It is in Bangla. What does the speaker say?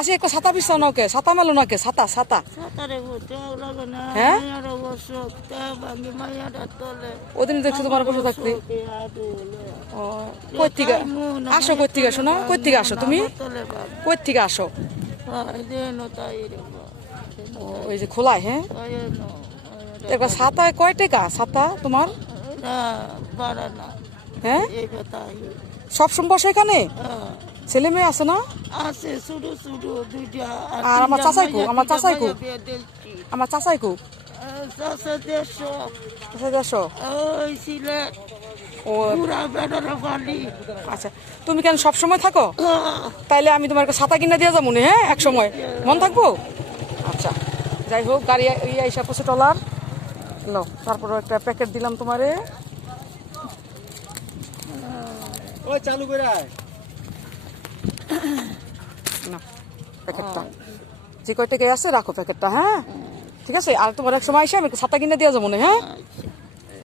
চাষি একটা ছাতা পিছাও না ওকে, ছাতা মেলো না কে, ছাতা ছাতা। হ্যাঁ ওদিন দেখছি তোমার বসে থাকতে। ও কই থেকে আসো, কই থেকে আসো না, কই থেকে আসো তুমি, কই থেকে আসো? ও ওই যে খোলায়, হ্যাঁ। একটা ছাতায় কয় টাকা ছাতা তোমার? হ্যাঁ সবসময় বসে এখানে? ছেলে মেয়ে আছে না? আছে ছোট ছোট দুইটা। আর আমার চাচাই কো, আমার চাচাই কো, আমার চাচাই কো। চাচা দেড়শো। আচ্ছা দেড়শো। ওই সিলেট ও পুরা বেড়ানো পানি। আচ্ছা তুমি কেন সব সময় থাকো? তাইলে আমি তোমার একটা ছাতা কিনে দিয়ে যাবো না, হ্যাঁ এক সময় মন থাকবো। আচ্ছা যাই হোক, গাড়ি ইয়ে আইসা পড়ছে টলার। লো তারপরে একটা প্যাকেট দিলাম তোমারে। ওই চালু করে না প্যাকেটটা যে কয় টাকায় আছে রাখো প্যাকেটটা, হ্যাঁ ঠিক আছে। আর তোমার এক সময় এসে আমি ছাতা কিনে দিয়ে যাবো না, হ্যাঁ।